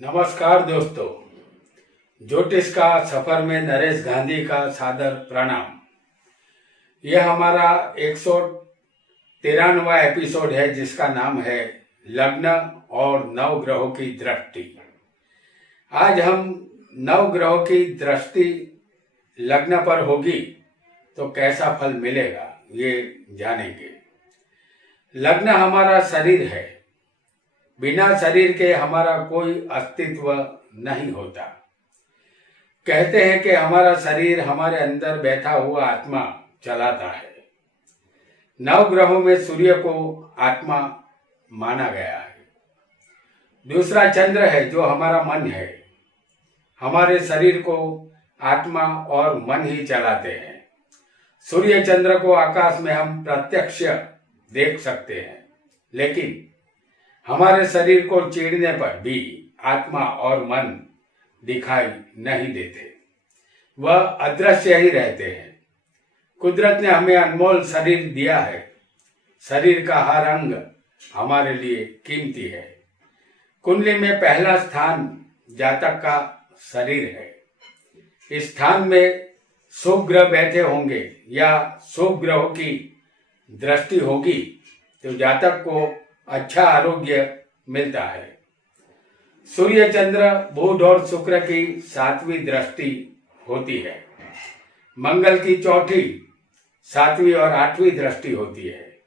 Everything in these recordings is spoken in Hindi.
नमस्कार दोस्तों, ज्योतिष का सफर में नरेश गांधी का सादर प्रणाम। यह हमारा 193वां एपिसोड है जिसका नाम है लग्न और नवग्रहों की दृष्टि। आज हम नवग्रहों की दृष्टि लग्न पर होगी तो कैसा फल मिलेगा ये जानेंगे। लग्न हमारा शरीर है, बिना शरीर के हमारा कोई अस्तित्व नहीं होता। कहते हैं कि हमारा शरीर हमारे अंदर बैठा हुआ आत्मा चलाता है। नवग्रहों में सूर्य को आत्मा माना गया है। दूसरा चंद्र है जो हमारा मन है। हमारे शरीर को आत्मा और मन ही चलाते हैं। सूर्य चंद्र को आकाश में हम प्रत्यक्ष देख सकते हैं, लेकिन हमारे शरीर को चीरने पर भी आत्मा और मन दिखाई नहीं देते, वह अदृश्य ही रहते हैं। कुदरत ने हमें अनमोल शरीर दिया है। शरीर का हर अंग हमारे लिए कीमती है। कुंडली में पहला स्थान जातक का शरीर है। इस स्थान में शुभ ग्रह बैठे होंगे या शुभ ग्रहों की दृष्टि होगी तो जातक को अच्छा आरोग्य मिलता है। सूर्य चंद्र बुध और शुक्र की 7वीं दृष्टि होती है। मंगल की चौथी, 7वीं और 8वीं दृष्टि होती है।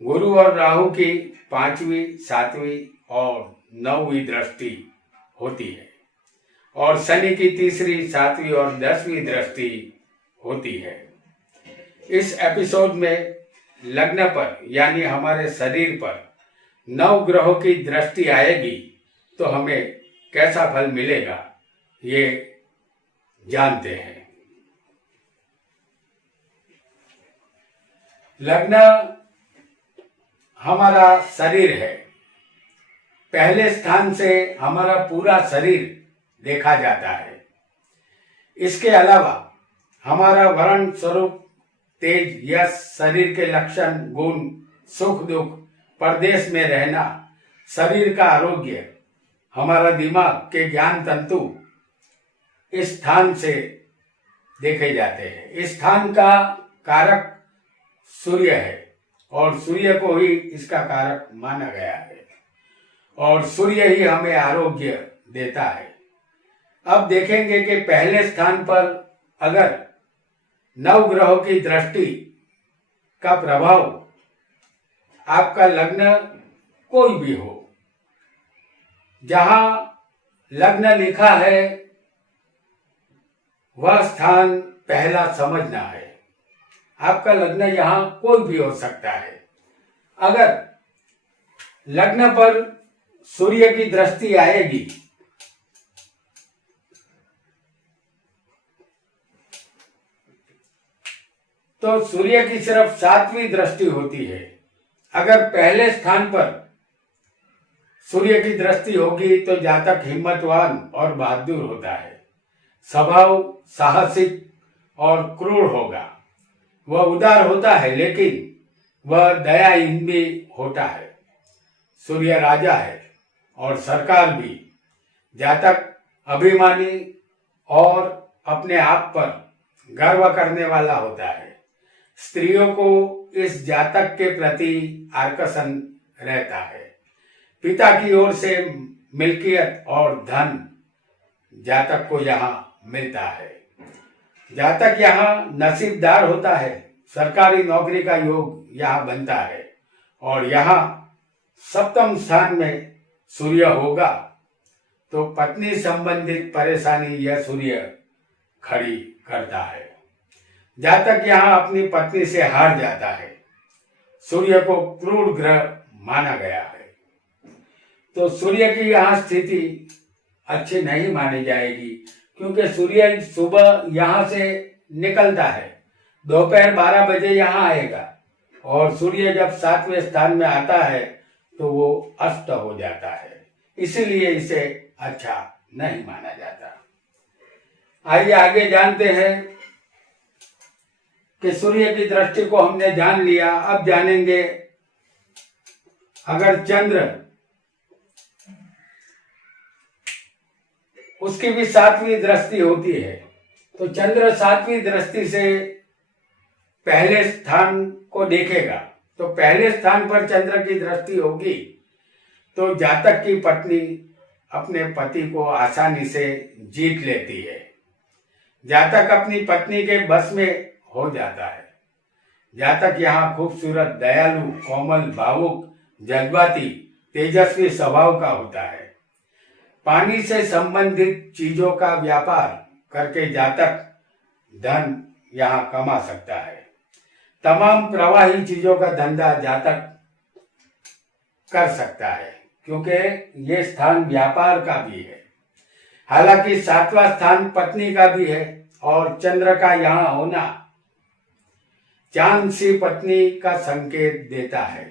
गुरु और राहु की 5वीं, 7वीं और 9वीं दृष्टि होती है और शनि की 3री, 7वीं और 10वीं दृष्टि होती है। इस एपिसोड में लग्न पर यानी हमारे शरीर पर नवग्रहों की दृष्टि आएगी तो हमें कैसा फल मिलेगा ये जानते हैं। लग्न हमारा शरीर है। पहले स्थान से हमारा पूरा शरीर देखा जाता है। इसके अलावा हमारा वर्ण, स्वरूप, तेज, यश, शरीर के लक्षण, गुण, सुख दुख, परदेश में रहना, शरीर का आरोग्य, हमारा दिमाग के ज्ञान तंतु इस स्थान से देखे जाते हैं। इस स्थान का कारक सूर्य है और सूर्य को ही इसका कारक माना गया है और सूर्य ही हमें आरोग्य देता है। अब देखेंगे कि पहले स्थान पर अगर नवग्रहों की दृष्टि का प्रभाव आपका लग्न कोई भी हो, जहां लग्न लिखा है वह स्थान पहला समझना है। आपका लग्न यहां कोई भी हो सकता है। अगर लग्न पर सूर्य की दृष्टि आएगी तो सूर्य की सिर्फ 7वीं दृष्टि होती है। अगर पहले स्थान पर सूर्य की दृष्टि होगी तो जातक हिम्मतवान और बहादुर होता है। स्वभाव साहसिक और क्रूर होगा। वह उदार होता है लेकिन वह दयाहीन भी होता है। सूर्य राजा है और सरकार भी। जातक अभिमानी और अपने आप पर गर्व करने वाला होता है। स्त्रियों को इस जातक के प्रति आकर्षण रहता है। पिता की ओर से मिल्कियत और धन जातक को यहाँ मिलता है। जातक यहाँ नसीबदार होता है। सरकारी नौकरी का योग यहाँ बनता है और यहाँ 7वें स्थान में सूर्य होगा तो पत्नी संबंधित परेशानी यह सूर्य खड़ी करता है। जातक यहाँ अपनी पत्नी से हार जाता है। सूर्य को क्रूर ग्रह माना गया है तो सूर्य की यहाँ स्थिति अच्छी नहीं मानी जाएगी, क्योंकि सूर्य सुबह यहाँ से निकलता है, दोपहर 12 बजे यहाँ आएगा और सूर्य जब 7वें स्थान में आता है तो वो अस्त हो जाता है। इसीलिए इसे अच्छा नहीं माना जाता। आइए आगे जानते हैं कि सूर्य की दृष्टि को हमने जान लिया। अब जानेंगे अगर चंद्र उसकी भी 7वीं दृष्टि होती है। तो चंद्र 7वीं दृष्टि से पहले स्थान को देखेगा। तो पहले स्थान पर चंद्र की दृष्टि होगी तो जातक की पत्नी अपने पति को आसानी से जीत लेती है। जातक अपनी पत्नी के बस में हो जाता है। जातक यहाँ खूबसूरत, दयालु, कोमल, भावुक, जज्बाती, तेजस्वी स्वभाव का होता है। पानी से संबंधित चीजों का व्यापार करके जातक धन यहाँ कमा सकता है। तमाम प्रवाही चीजों का धंधा जातक कर सकता है क्योंकि ये स्थान व्यापार का भी है। हालांकि 7वां स्थान पत्नी का भी है और चंद्र का यहाँ होना चांद सी पत्नी का संकेत देता है।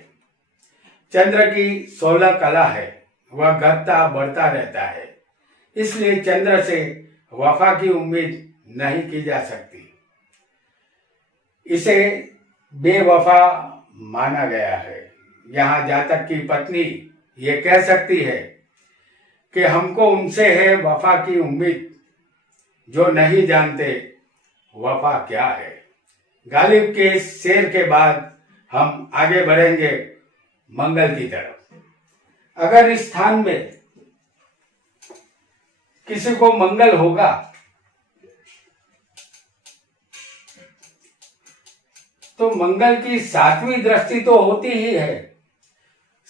चंद्र की 16 कला है, वह घटता बढ़ता रहता है, इसलिए चंद्र से वफा की उम्मीद नहीं की जा सकती। इसे बेवफा माना गया है। यहाँ जातक की पत्नी ये कह सकती है कि हमको उनसे है वफा की उम्मीद, जो नहीं जानते वफा क्या है। गालिब के इस शेर के बाद हम आगे बढ़ेंगे मंगल की तरफ। अगर इस स्थान में किसी को मंगल होगा तो मंगल की 7वीं दृष्टि तो होती ही है,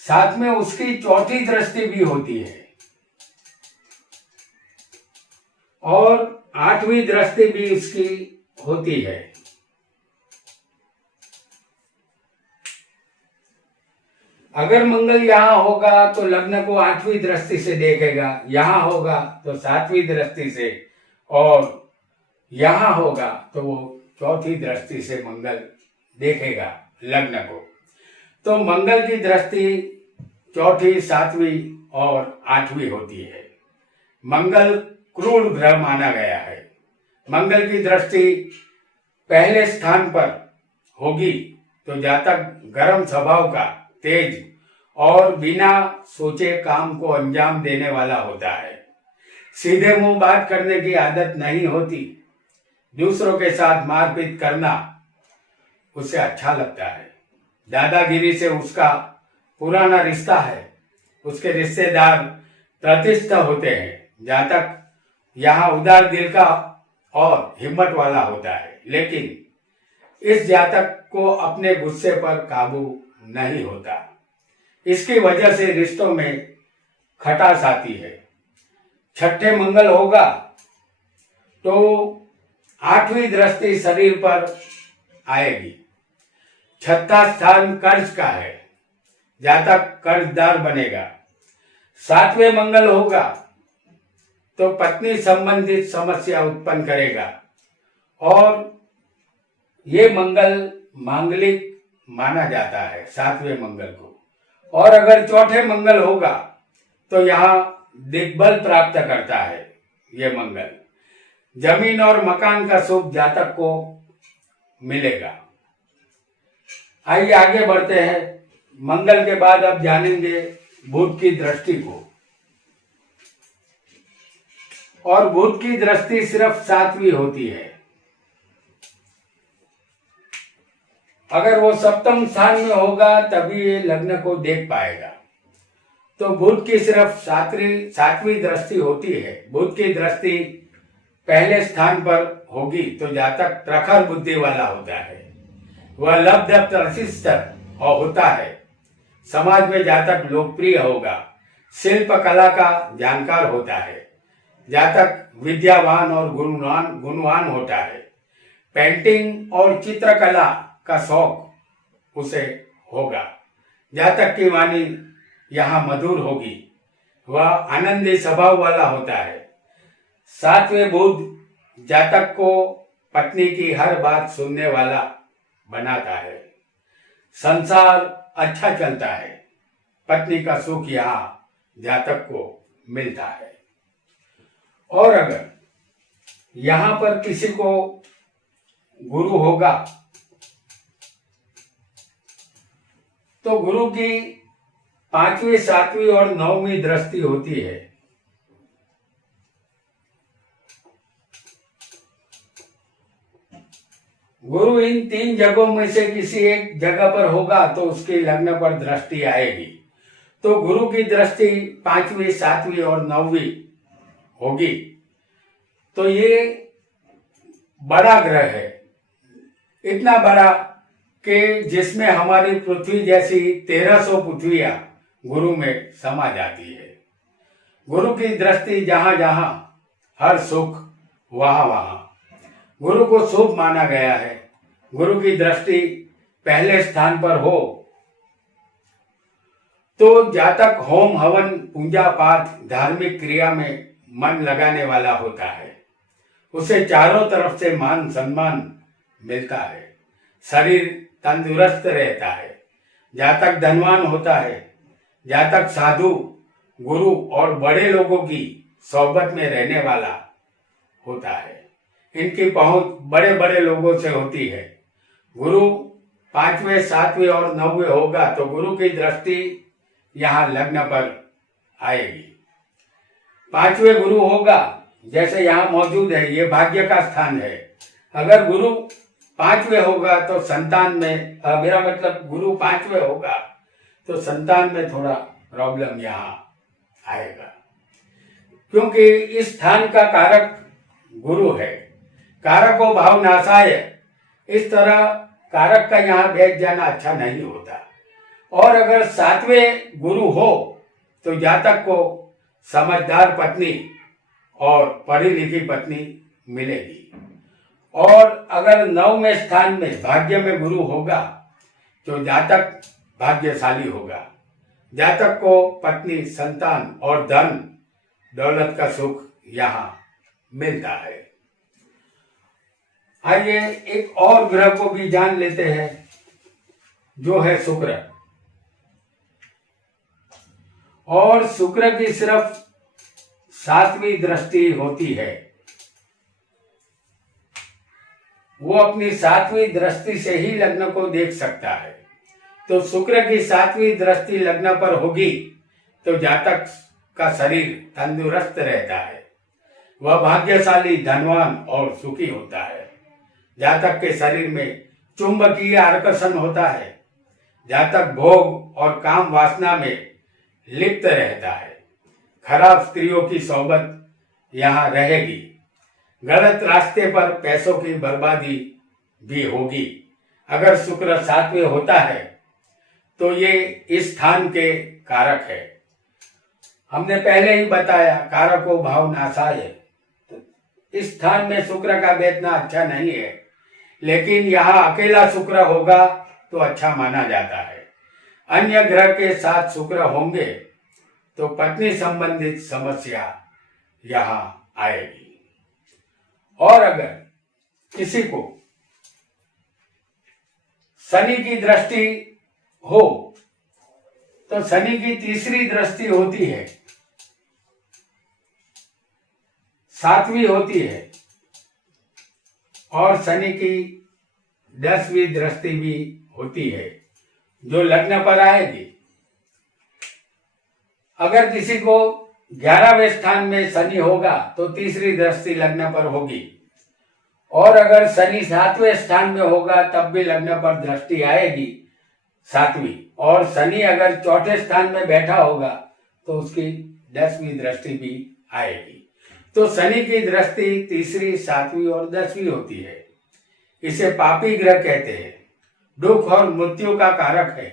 साथ में उसकी 4थी दृष्टि भी होती है और 8वीं दृष्टि भी उसकी होती है। अगर मंगल यहां होगा तो लग्न को 8वीं दृष्टि से देखेगा, यहां होगा तो 7वीं दृष्टि से, और यहां होगा तो वो 4थी दृष्टि से मंगल देखेगा लग्न को। तो मंगल की दृष्टि 4ठी, 7वीं और 8वीं होती है। मंगल क्रूर ग्रह माना गया है। मंगल की दृष्टि पहले स्थान पर होगी तो जातक गर्म स्वभाव का, तेज और बिना सोचे काम को अंजाम देने वाला होता है। सीधे मुंह बात करने की आदत नहीं होती। दूसरों के साथ मारपीट करना उसे अच्छा लगता है। दादागिरी से उसका पुराना रिश्ता है, उसके रिश्तेदार प्रतिष्ठित होते हैं। जातक यहाँ उदार दिल का और हिम्मत वाला होता है, लेकिन इस जातक को अपने गुस्से पर काबू नहीं होता। इसकी वजह से रिश्तों में खटास आती है। 6ठे मंगल होगा तो 8वीं दृष्टि शरीर पर आएगी। 6ठा स्थान कर्ज का है, जातक कर्जदार बनेगा। 7वें मंगल होगा तो पत्नी संबंधित समस्या उत्पन्न करेगा और ये मंगल मांगलिक माना जाता है 7वें मंगल को। और अगर 4ठे मंगल होगा तो यहाँ दिग्बल प्राप्त करता है ये मंगल। जमीन और मकान का सुख जातक को मिलेगा। आइए आगे बढ़ते हैं। मंगल के बाद अब जानेंगे बुध की दृष्टि को। और बुध की दृष्टि सिर्फ 7वीं होती है। अगर वो 7म स्थान में होगा तभी ये लग्न को देख पाएगा। तो बुध की सिर्फ 7वीं दृष्टि होती है। बुध की दृष्टि पहले स्थान पर होगी तो जातक प्रखर बुद्धि वाला होता है। वह लब्ध प्रशिष्ट और होता है। समाज में जातक लोकप्रिय होगा। शिल्प कला का जानकार होता है। जातक विद्यावान और गुणवान होता है। पेंटिंग और चित्रकला का शौक उसे होगा। जातक की वाणी यहाँ मधुर होगी। वह आनंदी स्वभाव वाला होता है। 7वें बुध जातक को पत्नी की हर बात सुनने वाला बनाता है। संसार अच्छा चलता है। पत्नी का सुख यहाँ जातक को मिलता है। और अगर यहाँ पर किसी को गुरु होगा तो गुरु की 5वीं, 7वीं और 9वीं दृष्टि होती है। गुरु इन तीन जगहों में से किसी एक जगह पर होगा तो उसकी लग्न पर दृष्टि आएगी। तो गुरु की दृष्टि 5वीं, 7वीं और 9वीं होगी। तो ये बड़ा ग्रह है, इतना बड़ा कि जिसमें हमारी पृथ्वी जैसी 1300 पृथ्वियां गुरु में समा जाती है। गुरु की दृष्टि जहां जहां, हर सुख वहां वहां। गुरु को शुभ माना गया है। गुरु की दृष्टि पहले स्थान पर हो तो जातक होम हवन, पूजा पाठ, धार्मिक क्रिया में मन लगाने वाला होता है। उसे चारों तरफ से मान सम्मान मिलता है। शरीर तंदुरुस्त रहता है। जातक धनवान होता है। जातक साधु, गुरु और बड़े लोगों की सोहबत में रहने वाला होता है। इनकी पहुंच बड़े बड़े लोगों से होती है। गुरु 5वें, 7वें और 9वें होगा तो गुरु की दृष्टि यहाँ लग्न पर आएगी। 5वें गुरु होगा, जैसे यहाँ मौजूद है, ये भाग्य का स्थान है। अगर गुरु 5वें होगा तो संतान में, मेरा मतलब गुरु 5वें होगा तो संतान में थोड़ा प्रॉब्लम यहाँ आएगा, क्योंकि इस स्थान का कारक गुरु है। कारको भाव नाशाय, इस तरह कारक का यहाँ भेज जाना अच्छा नहीं होता। और अगर 7वें गुरु हो तो जातक को समझदार पत्नी और पढ़ी लिखी पत्नी मिलेगी। और अगर 9वें स्थान में भाग्य में गुरु होगा तो जातक भाग्यशाली होगा। जातक को पत्नी, संतान और धन दौलत का सुख यहाँ मिलता है। आइए एक और ग्रह को भी जान लेते हैं, जो है शुक्र। और शुक्र की सिर्फ 7वीं दृष्टि होती है। वो अपनी 7वीं दृष्टि से ही लग्न को देख सकता है। तो शुक्र की 7वीं दृष्टि लग्न पर होगी तो जातक का शरीर तंदुरुस्त रहता है। वह भाग्यशाली, धनवान और सुखी होता है। जातक के शरीर में चुंबकीय आकर्षण होता है। जातक भोग और काम वासना में लिप्त रहता है। खराब स्त्रियों की सोहबत यहाँ रहेगी। गलत रास्ते पर पैसों की बर्बादी भी होगी। अगर शुक्र 7वें होता है तो ये इस स्थान के कारक है। हमने पहले ही बताया, कारको भाव नाशाय। इस स्थान में शुक्र का बैठना अच्छा नहीं है, लेकिन यहाँ अकेला शुक्र होगा तो अच्छा माना जाता है। अन्य ग्रह के साथ शुक्र होंगे तो पत्नी संबंधित समस्या यहाँ आएगी। और अगर किसी को शनि की दृष्टि हो तो शनि की तीसरी दृष्टि होती है, 7वीं होती है। और शनि की 10वीं दृष्टि भी होती है, जो लग्न पर आएगी। अगर किसी को 11वें स्थान में शनि होगा तो तीसरी दृष्टि लग्न पर होगी। और अगर शनि 7वें स्थान में होगा तब भी लग्न पर दृष्टि आएगी, 7वीं। और शनि अगर चौथे स्थान में बैठा होगा तो उसकी 10वीं दृष्टि भी आएगी। तो शनि की दृष्टि तीसरी, 7वीं और 10वीं होती है। इसे पापी ग्रह कहते हैं। दुख और मृत्यु का कारक है।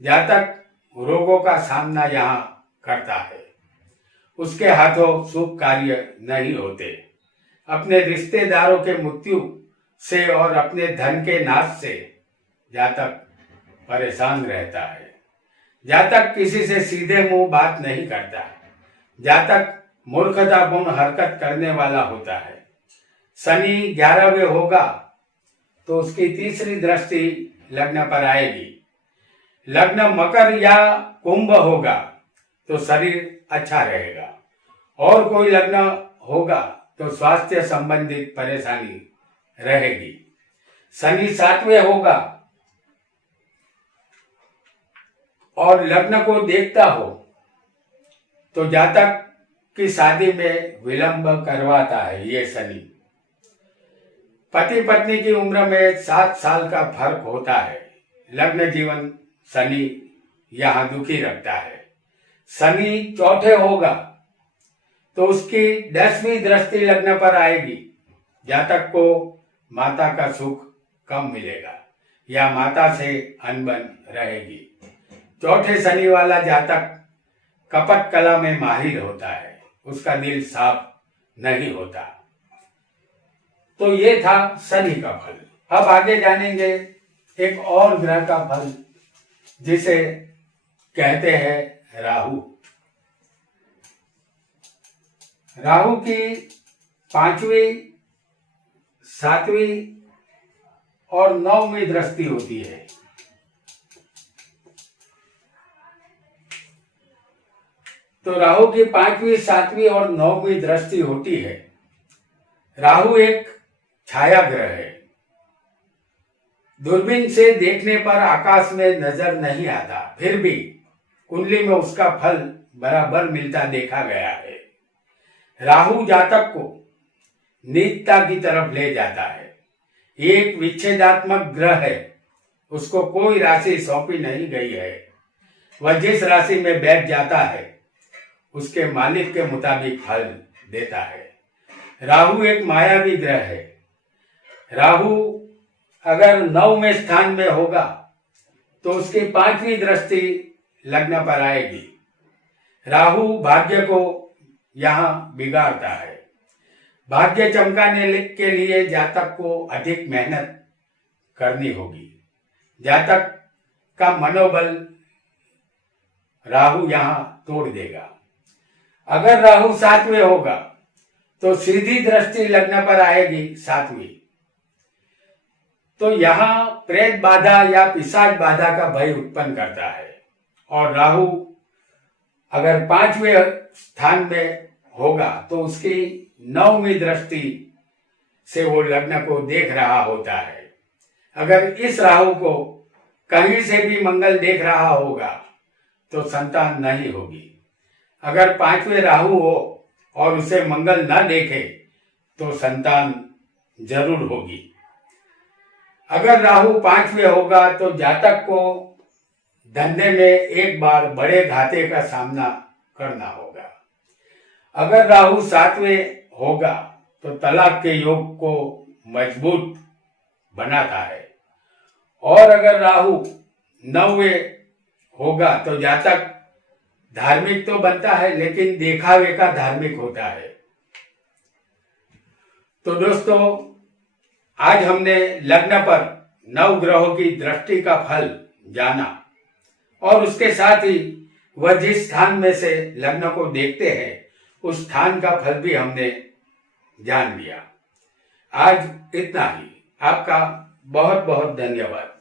जातक रोगों का सामना यहाँ करता है। उसके हाथों शुभ कार्य नहीं होते। अपने रिश्तेदारों के मृत्यु से और अपने धन के नाश से जातक परेशान रहता है। जातक किसी से सीधे मुंह बात नहीं करता। जातक मूर्खतापूर्ण हरकत करने वाला होता है। शनि 11वें होगा तो उसकी तीसरी दृष्टि लग्न पर आएगी। लग्न मकर या कुंभ होगा तो शरीर अच्छा रहेगा। और कोई लग्न होगा तो स्वास्थ्य संबंधित परेशानी रहेगी। शनि 7वें होगा और लग्न को देखता हो तो जातक की शादी में विलंब करवाता है ये शनि। पति पत्नी की उम्र में 7 साल का फर्क होता है। लग्न जीवन शनि यहाँ दुखी रखता है। शनि चौथे होगा तो उसकी 10वीं दृष्टि लग्न पर आएगी। जातक को माता का सुख कम मिलेगा या माता से अनबन रहेगी। चौथे शनि वाला जातक कपट कला में माहिर होता है, उसका दिल साफ नहीं होता। तो ये था शनि का फल। अब आगे जानेंगे एक और ग्रह का फल जिसे कहते हैं राहु। राहु की 5वीं, 7वीं और 9वीं दृष्टि होती है। तो राहु की 5वीं, 7वीं और 9वीं दृष्टि होती है। राहु एक छाया ग्रह है। दूरबीन से देखने पर आकाश में नजर नहीं आता, फिर भी कुंडली में उसका फल बराबर मिलता देखा गया है। राहु जातक को नीचता की तरफ ले जाता है। एक विच्छेदात्मक ग्रह है, उसको कोई राशि सौंपी नहीं गई है। वह जिस राशि में बैठ जाता है उसके मालिक के मुताबिक फल देता है। राहु एक मायावी ग्रह है। राहु अगर 9वें स्थान में होगा तो उसकी 5वीं दृष्टि लग्न पर आएगी। राहु भाग्य को यहाँ बिगाड़ता है। भाग्य चमकाने के लिए जातक को अधिक मेहनत करनी होगी। जातक का मनोबल राहु यहाँ तोड़ देगा। अगर राहु 7वें होगा तो सीधी दृष्टि लग्न पर आएगी 7वीं। तो यहाँ प्रेत बाधा या पिशाच बाधा का भय उत्पन्न करता है। और राहु अगर 5वें स्थान में होगा तो उसकी 9वीं दृष्टि से वो लग्न को देख रहा होता है। अगर इस राहु को कहीं से भी मंगल देख रहा होगा तो संतान नहीं होगी। अगर 5वें राहु हो और उसे मंगल न देखे तो संतान जरूर होगी। अगर राहु 5वें होगा तो जातक को धंधे में एक बार बड़े घाटे का सामना करना होगा। अगर राहु 7वें होगा तो तलाक के योग को मजबूत बनाता है। और अगर राहु 9वें होगा तो जातक धार्मिक तो बनता है लेकिन दिखावे का धार्मिक होता है। तो दोस्तों, आज हमने लग्न पर 9 ग्रहों की दृष्टि का फल जाना और उसके साथ ही वह जिस स्थान में से लग्न को देखते हैं उस स्थान का फल भी हमने जान लिया। आज इतना ही। आपका बहुत बहुत धन्यवाद।